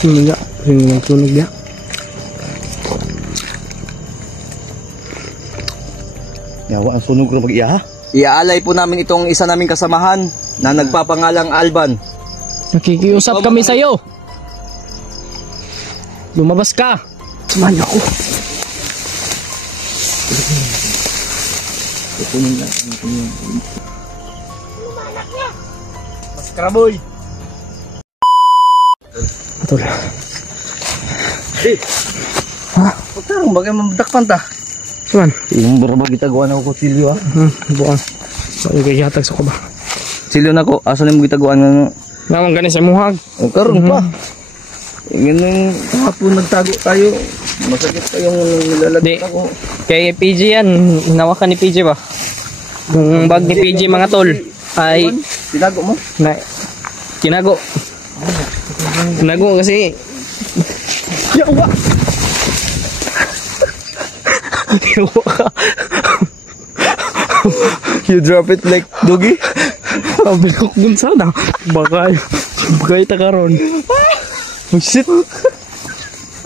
Hindi, hindi nagsunog niya. Yawa ang sunog rin mag-iya. Iaalay po namin itong isa naming kasamahan na nagpapangalang Alban. Nakikiusap kami sa'yo. Lumabas ka. Man ako. Mas karaboy. Betul. Ha? Pagkarang bagay mamdakpan ta. Cuman. Yung barabag kita gawa na ko silyo ha. Bukan. Bakit kayo yatag sa ko ba? Silyo na ko. Asa na mo kita gawa nga. Naman ganin sa muhag. Karoon pa. Ganun hapon nagtago tayo. Masakit pa yung nilalagay ako. Kay PG yan. Hinawakan ni PG ba? Yung bag ni PG mga tol. Ay. Tinago mo? Na, kinago. Kinago kasi. Yawa! Yawa ka. You drop it like doggy? Sabi ko kung sana. Bagay ta karon. Oh shit!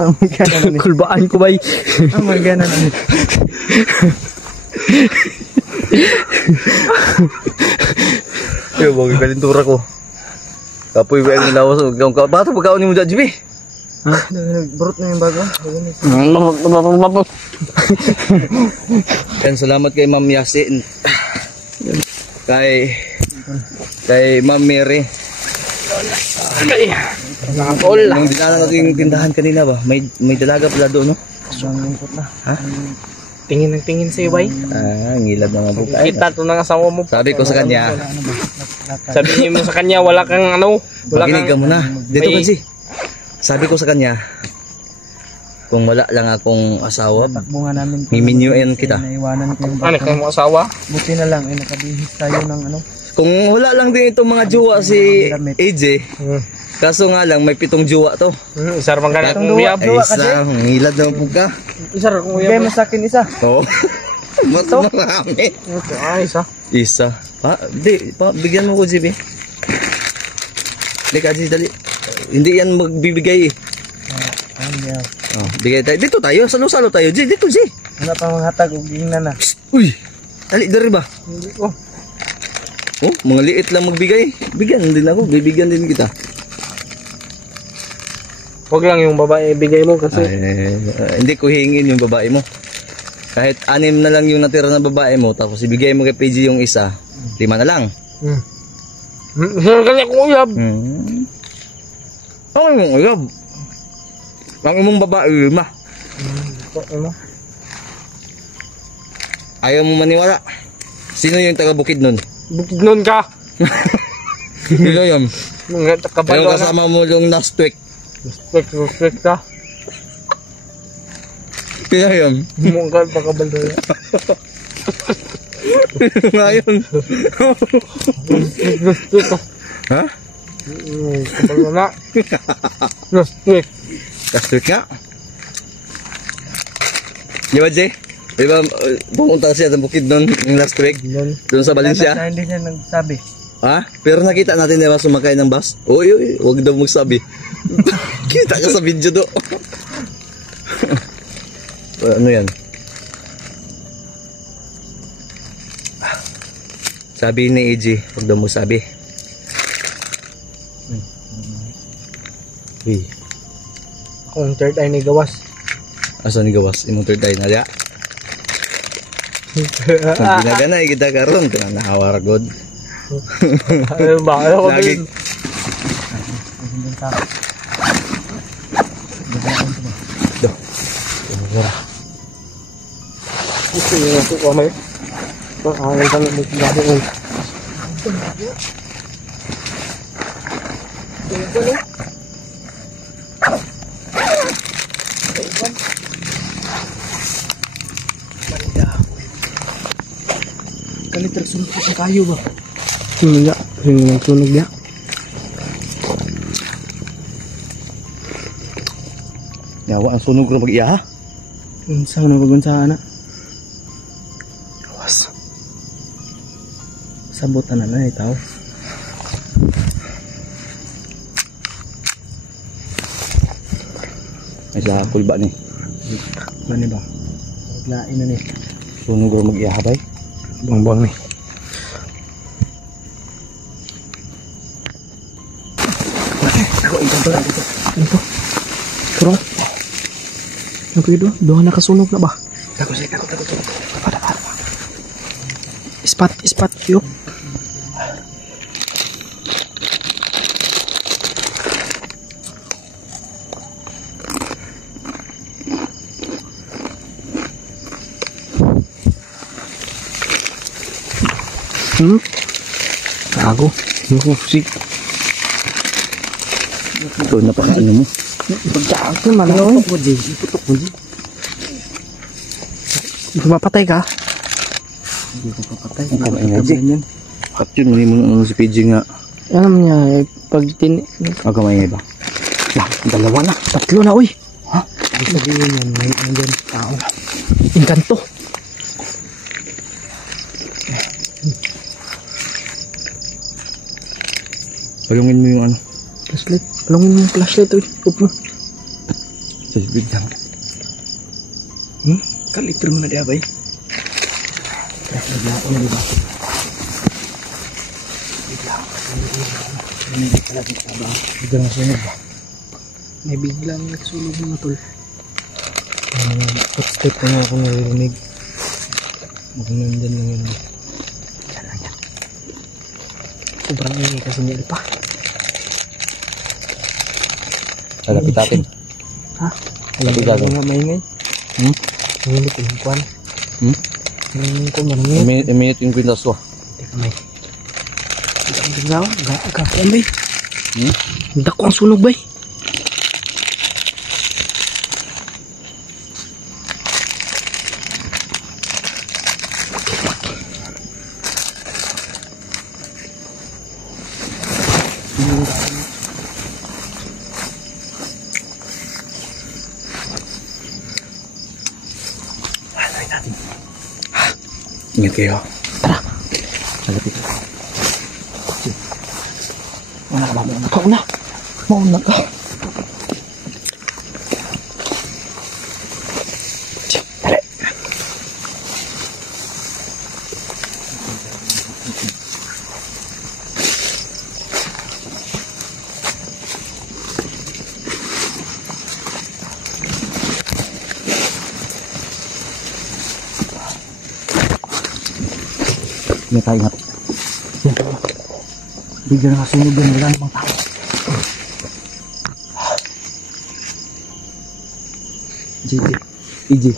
Ang magana na. Kulbaan ko bay. Ang magana na. Yo, bagay kalintura ko. Kapoy ba yung lawas? Bato pagkaon mo dyan, Jimmy? Ha? Burot na yung bago. Yan, salamat kay Ma'am Yasin. Kay Ma'am Mary. Nung dinala natin yung tindahan kanina ba? May dalaga pala doon, no? Ha? Tingin ng tingin sa'yo bay. Ngilad na mga bukay. Kita to ng asawa mo. Sabi ko sa kanya. Sabihin mo sa kanya wala kang ano. Makinig ka muna. Dito kasi. Sabi ko sa kanya, kung wala lang akong asawa, miminyuin kita. Ano kang asawa? Buti na lang, nakabihis tayo ng ano. Kung wala lang din itong mga jowa si AJ, kaso nga lang may 7 jowa to. Isar man ganit kung uyab. Isa, ngilad na po ka. Isar kung uyab. Bigay mo sa akin isa. Oo. Mas marami. Isa. Isa. Bigyan mo ko, JB. Dali ka, dali. Hindi yan magbibigay eh. Bigay tayo. Dito tayo. Salo-salo tayo. J, dito, J. Wala pa mga hatag o gingna na. Uy. Dali, dari ba? Oh, mga liit lang magbigay. Bigyan din ako. Bibigyan din kita. Huwag lang yung babae ibigay mo kasi. Hindi ko hingin yung babae mo. Kahit 6 na lang yung natira na babae mo. Tapos ibigay mo kay PG yung isa. 5 na lang. Isar ganit kung uyab. Ang imong uyab. Ang imong babae 5. Ayaw mo maniwala. Sino yung taga Bukid nun? Bukid nun ka. Sino yun? Kabalo Yung kasama mo yung last week. Respect ka. Sino yun? Mungkal pa kabalo yan. Ngayon. Respect ka. Ha? Kabalo na. Respect. Last week nga. Di ba, Jay? Di ba, pumunta siya sa Bukid nun yung last week? Doon sa Valencia? Hindi siya nagsabi. Ha? Pero nakita natin diba sumakay ng bus? Uy, huwag daw magsabi. Kita ka sa video do. Ano yan? Sabi ni AJ, huwag daw magsabi. Uy. Akong third eye ni gawas. Asa ni gawas? Imong third eye na diya? Ang ginaganay kita karon kana nahawar god. Ano ba? Ano ko Lagi. Gusto niyo ito ko may. Ang tanong mo sila ko. Kalitrag sunod ko sa kayo ba? Hindi, hindi nagsunog niya. Yawa ang sunog ro mag-iya ha? Unsa na pagunsa na? Gawas. Sabutan na itaw. Ay sa kulba ni. Ano ba? Lain na ni. Sunog ra mag-iyaha bay. Buang-buang ni. Ako ikanto lang dito. Ito. Pero, ano kayo doon? Doon nakasunog na ba? Tako siya, tako. Para. Ispat, yuk. Gago. Musik. Ito na pa ano mo. Pagkaak na malaw. Iputok mo, Jay. Mapatay ka? Hindi ko papatay. Ang kamay nga, Jay. At yun, muli mo na si PJ nga. Alam niya, pag Ang kamay nga ba? Lah, dalawa na. tatlo na, uy. Ibig sabihin yan, may nandyan tao. Inkanto. Palungin mo yung ano. Flashlight. Palungin mo yung flashlight, uy. Up mo. Sa sibig lang. Kalitro mo na di abay. Bigla ako na diba? Bigla nga sunog ba? May biglang nagsulog mga tol. Footstep na nga ako naririnig. Mukhang nandyan lang yun. Sobrang ingay kasi nila pa. Lalapit natin. Ha? Lalapit natin. Nga maingay. Nanginig ko yung kwan. Nanginig ko manangin. Minute yung kwintas ko. Teka may. Isang biglaw. Gagawin bay. Dako ang sunog bay. Ingat kayo. Tara. Lalapit. Mauna ka ba? Mauna. Mauna ka. Dali. Ingat tayo, ingat. Bigla na kasunog yan. Wala namang tao. EJ.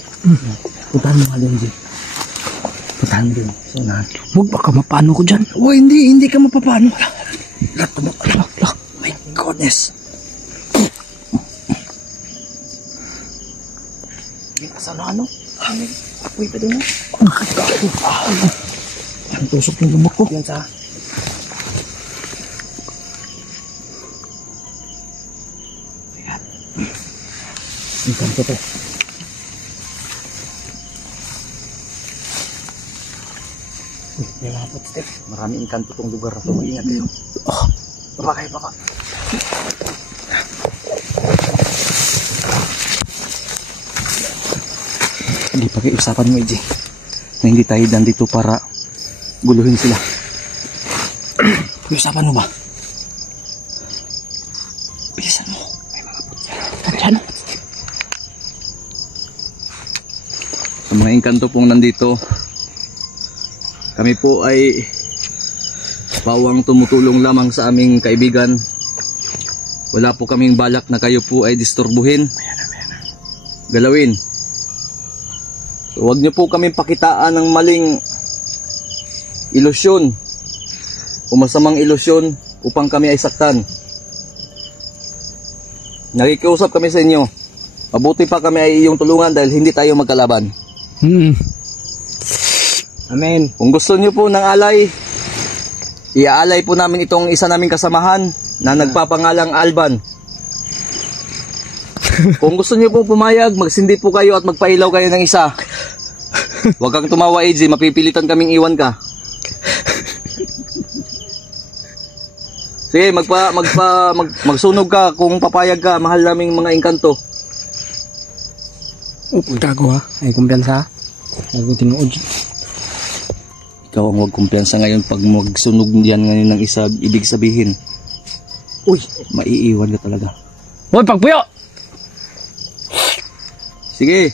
Puntahan mo nga din, EJ. Puntahan mo din. So, na. Huwag baka mapano ko dyan. Oh, hindi ka mapapano. My goodness. Hindi ka sana ano? Apoy pa din mo. Ang tusok yung lumot ko. Yan sa... Ayan. Ang kanto to. May mga footstep. Maraming kanto tong lugar na ito. Ingat kayo. Baba kayo, baba. Hindi pag-iusapan mo, EJ. Na hindi tayo dito para guluhin sila. Pag-usapan mo ba? Bilisan mo. May mga footstep. Tandyan. Ang mga engkanto pong nandito, kami po ay pawang tumutulong lamang sa aming kaibigan. Wala po kaming balak na kayo po ay disturbuhin, galawin. So, huwag niyo po kami pakitaan ng maling ilusyon o masamang ilusyon upang kami ay saktan. Nakikiusap kami sa inyo. Mabuti pa kami ay iyong tulungan dahil hindi tayo magkalaban. Amen. Kung gusto niyo po ng alay, iaalay po namin itong isa naming kasamahan na nagpapangalang Alban. Kung gusto niyo po pumayag, magsindi po kayo at magpailaw kayo ng isa. Huwag kang tumawa, AJ, mapipilitan kaming iwan ka. Sige, magsunog ka kung papayag ka, mahal naming mga engkanto. Gago ha. Ay kumpiyansa ha. Gago tinuod. Ikaw ang huwag kumpiyansa ngayon pag magsunog yan ngayon ng isa, ibig sabihin, Uy. maiiwan ka talaga. Hoy, pagpuyo! Sige,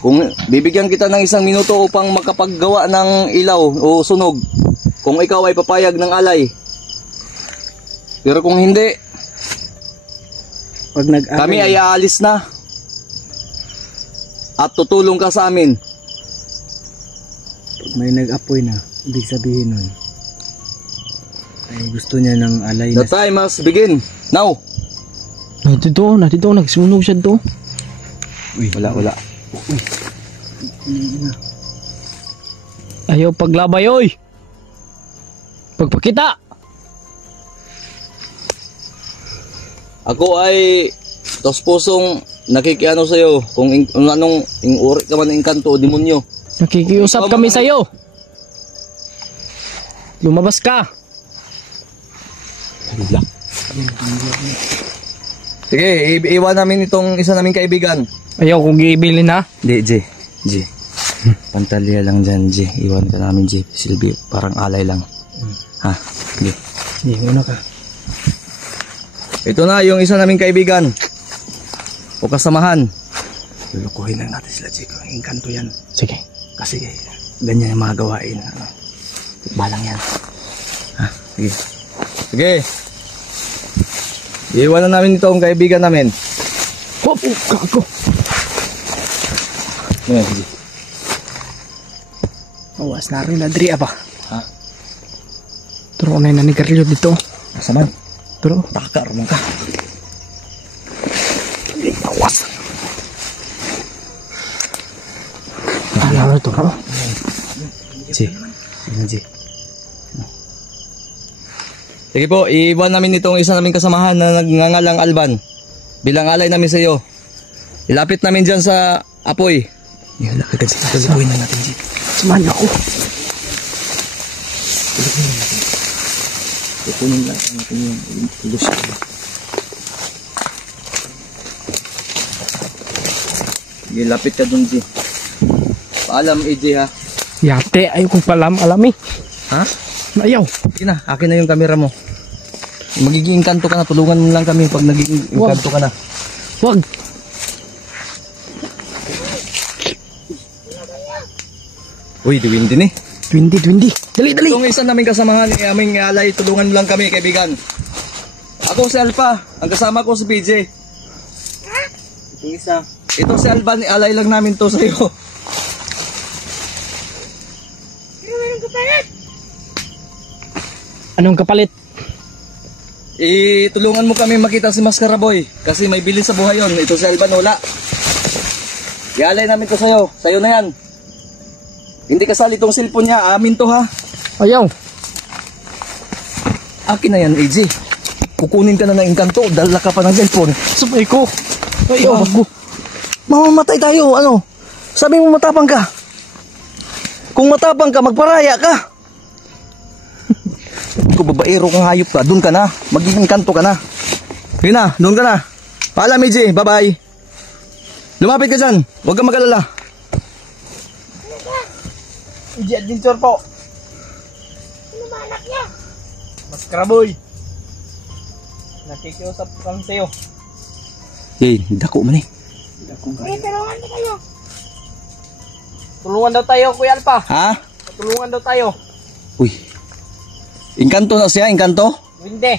kung bibigyan kita ng 1 minuto upang makapaggawa ng ilaw o sunog, kung ikaw ay papayag ng alay. Pero kung hindi, Pag kami ay aalis na. At tutulong ka sa amin. Pag may nag-apoy na, ibig sabihin nun, ay gusto niya ng alay The na. time must begin. Now. Natito, nagsunog siya to. Wala. Ayaw paglabay, oy! Pagpakita! Ako ay tos pusong nakikiano sa'yo. Kung anong uri ka man ng engkanto o demonyo. Nakikiusap kami sa'yo. Lumabas ka. Sige, iwan namin itong isa naming kaibigan. Ayaw kong giibilin ha. Di, G. Pantalya lang dyan, G. Iwan ka namin, G. Silbi, parang alay lang. Ha? G. Hindi, una ka. Ito na yung isa naming kaibigan. O kasamahan. Lulukuhin lang natin sila, Chico. Engkanto yan. Sige. Kasi ganyan yung mga gawain. Ano? Balang yan. Ha? Sige. Sige. Iwan na namin itong kaibigan namin. Hop! Gago! Ayan, sige. Awas na rin, Adria ba? Ha? Turo na yung nanigarilyo dito. Kasaman. Turo. Taka, rumang ka. Awas! Ano ito, bro? G. Sige, G. Sige po, iwan namin itong isa naming kasamahan na nagngangalang Alban. Bilang alay namin sa iyo. Ilapit namin dyan sa apoy. Yan lang agad sila. Lulukuhin lang natin, Chico. Samahan ako. Kukunin lang natin yung gusto. Sige, lapit ka dun, G. Paalam, AJ, ha? Yate, ayaw kong alami. Ha? Ayaw. Sige na, akin na yung camera mo. Magiging engkanto ka na, tulungan mo lang kami pag naging engkanto ka na. Wag. Uy, diwin din eh. 20. Dali. Itong isa naming kasamahan, aming alay, tulungan mo lang kami, kaibigan. Ako si Alpha, ang kasama ko si PJ. Yung isa. Ito si Alban, alay lang namin to sa'yo. Anong kapalit? Tulungan mo kami makita si Mascara Boy. Kasi may bilin sa buhay yon. Ito si Alban, wala. Ialay namin to sa'yo. Sa'yo na yan. Hindi kasali tong cellphone niya. Amin to, ha. Ayaw. Akin na yan, AJ. Kukunin ka na ng engkanto. Dala ka pa ng cellphone. Sabay ko. Ayaw, bago. Mamamatay tayo, ano? Sabi mo matapang ka. Kung matapang ka, magparaya ka. Kung babaero kang hayop ka, dun ka na. Magiging kanto ka na. Yun na, dun ka na. Paalam, AJ. Bye-bye. Lumapit ka dyan. Huwag kang mag-alala. EJ Adventure po. Sino ba anak niya? Mas karaboy. Nakikiusap kami sa'yo. Yay, dako man eh. Eh, tulungan niyo kayo. Tulungan daw tayo, Kuya Alpha. Ha? Tulungan daw tayo. Uy. Engkanto na siya, engkanto? Hindi.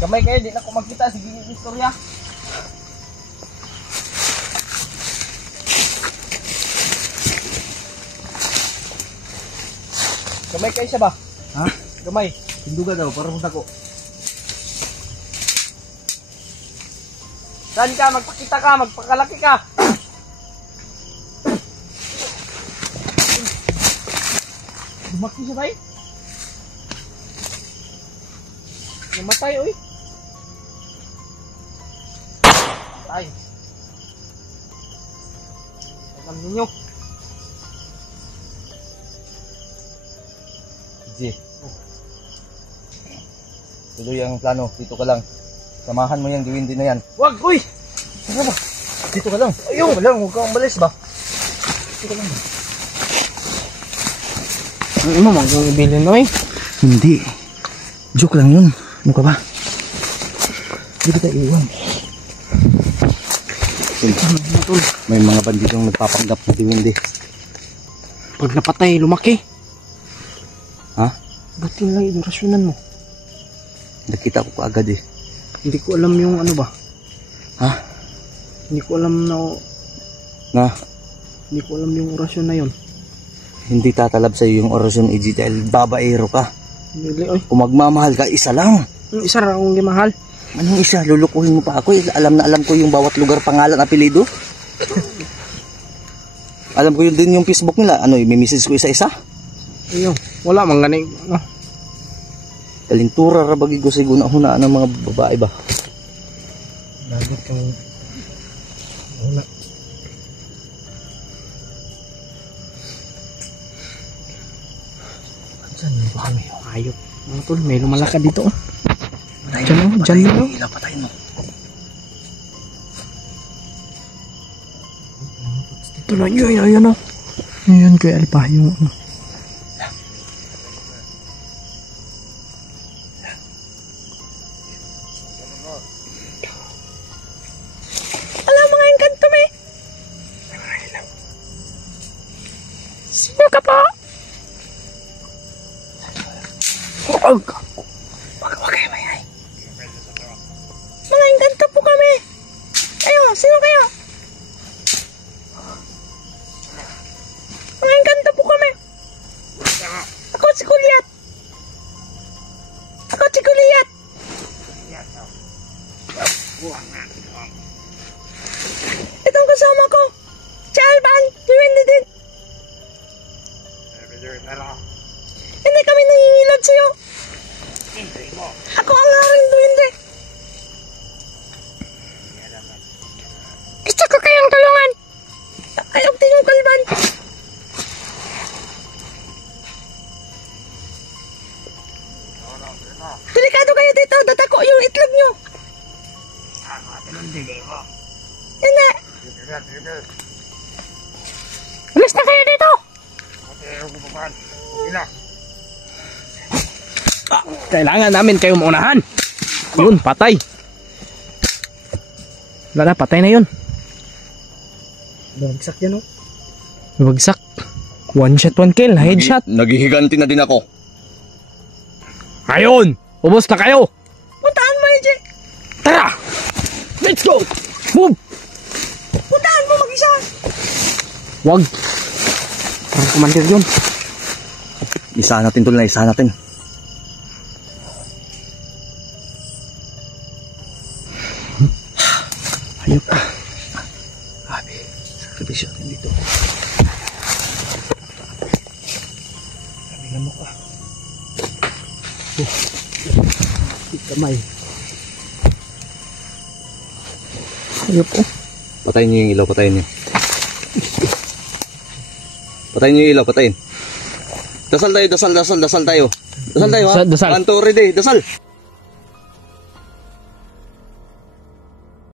Gamay kayo, di na ako magkita. Sige yung istorya. Gamay kayo siya ba? Ha? Gamay. Hinduga daw, para sa dako. Saan ka? Magpakita ka. Magpakalaki ka. Lumaki siya tayo. Namatay, oy. Patay. Alam ninyo. G. Tuloy ang plano, dito ka lang. Samahan mo yung diwindi na yan. Wag, uy! Ano ba? Dito ka lang. Ayun, wala, huwag kang umalis ba? Ano mo, magkong ibilin mo eh. Hindi. Joke lang yun. Ano ka ba? Hindi kita iwan. May mga bandidong nagpapanggap na diwindi. Pag napatay, lumaki. Ha? Ba't yun lang yung rasyonan mo? Nakita ko kaagad eh. Hindi ko alam yung ano ba. Ha? Hindi ko alam na... Na? Hindi ko alam yung orasyon na yun. Hindi tatalab sa iyo yung orasyon, EJ, dahil babaero ka. Hindi, oy. Kung magmamahal ka, isa lang. Yung isa na akong gimahal. Anong isa? Lulukuhin mo pa ako eh. Alam na alam ko yung bawat lugar, pangalan, apelido. Alam ko yun din yung Facebook nila. Ano, may message ko isa-isa. Ayun. Wala mang ganing. No. Kalintura rabagi ko siguro hunaan ng mga babae ba. Dagat kang... Wala. Saan yung baka may Ayop. Mga tol, may lumalakad dito. Oh. Diyan o, diyan mo. ilaw, patayin mo. Ito na yun, ayun o. Ayun kay Alpa, yung ano. Alam mga engkanto me. Sino ka po? Huwag kayo mayay. Mga engkanto po kami. Ayo, sino kayo? Mga engkanto po kami. Ako si Kuliat. Ako si Kuliat. Itong kasama ko. Si Alban. Diwindi din. Hindi kami nangingilad sa'yo. Ako ang haring duwende. Gusto ko kayong tulungan. Ayaw tingong kalban. Delikado kayo dito. Dadako yung itlog nyo. Hindi. Alis na kayo dito. Kailangan namin kayo maunahan. Yun, patay. Wala na, patay na yun. Bagsak yan o. Bagsak. One shot, one kill. Headshot. Naghihiganti na din ako. Ayun! Ubos na kayo! Puntaan mo, EJ! Tara! Let's go! Move! Puntaan mo mag-isa! Wag! Parang commander yun. Isa natin tol na, isa natin. Ayop pa. Abi, sakripisyo natin dito. Sabihan mo ka. Kamay. Ayop po. Patayin niyo yung ilaw, patayin niyo. Patayin niyo yung ilaw, patayin. Dasal tayo, dasal tayo. Dasal tayo ha. Dasal. 1, 2, ready, dasal.